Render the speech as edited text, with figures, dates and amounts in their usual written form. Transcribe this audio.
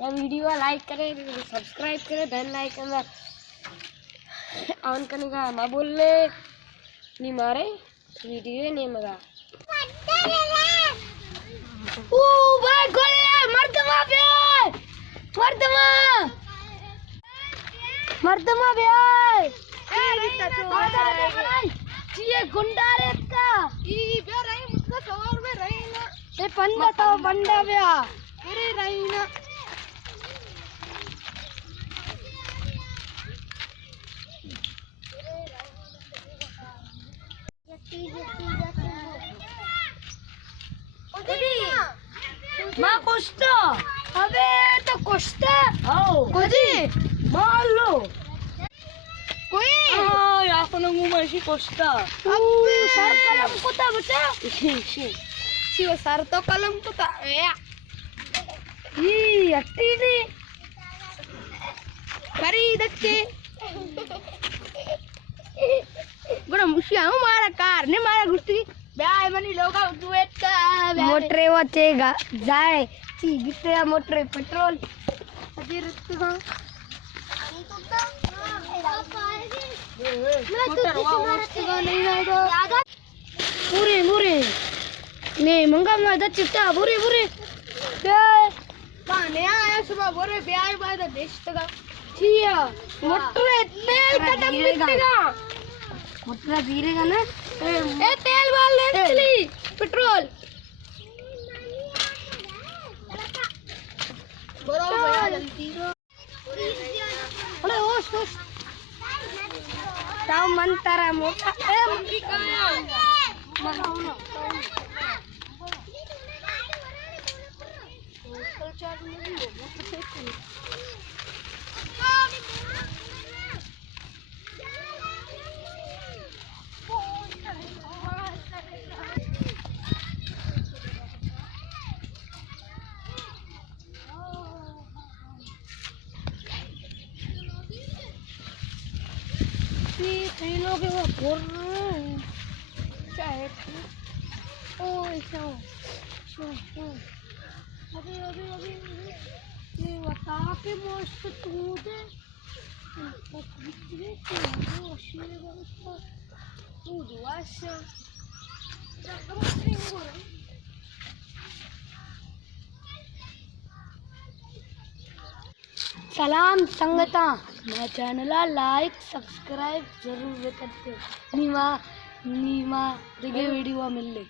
मैं video like करें, subscribe करें, बेल आइकन ऑन करने का मैं बोल ले नहीं मारे वीडियो नहीं मगा ओ भाई गोले मर्दमा बे मर्दमा बे ये गुंडा रे का ई बे रही मुझको सवार में रही ना ए पंडा तो बंडा बे अरे रही ना माँ कोस्टा अबे तो कोस्टा आओ कोजी मार लो कोई या नंगू माशी कोस्टा अबे सर कलम कोता बचा शिव सर तो कलम कोता या ई अट्टी ने करी दक्के बड़ा मुशिया हूँ मारा कार ने मारा गुस्ती ब्याह मनी लोगा दुएट का मोटरे वचेगा जाए ची बिस्ते मोटरे पेट्रोल अभी रुक का मोटर वाह उसका नहीं है पूरे पूरे ने मंगा में द चिट्टा पूरे पूरे पाने आया सुबह पूरे ब्याह बाद देश तक छिया मोटरे तेल कदम बिकतेगा मोटरा गिरेगा ना ए तेल वाल ले चली पेट्रोल बरोबर जल्दी अरे ओस ओस ताऊ मन तारा मोटा ए मम्मी काया मनाओ ना कल चार्ज नहीं हो कई लोग बोल रहे हैं चाहे ओ ऐसा अभी अभी अभी ये बता के मस्त दूध है सलाम संगता मैं चैनल लाइक सब्सक्राइब जरूर करते नीमा नीमा वीडियो मिल ले।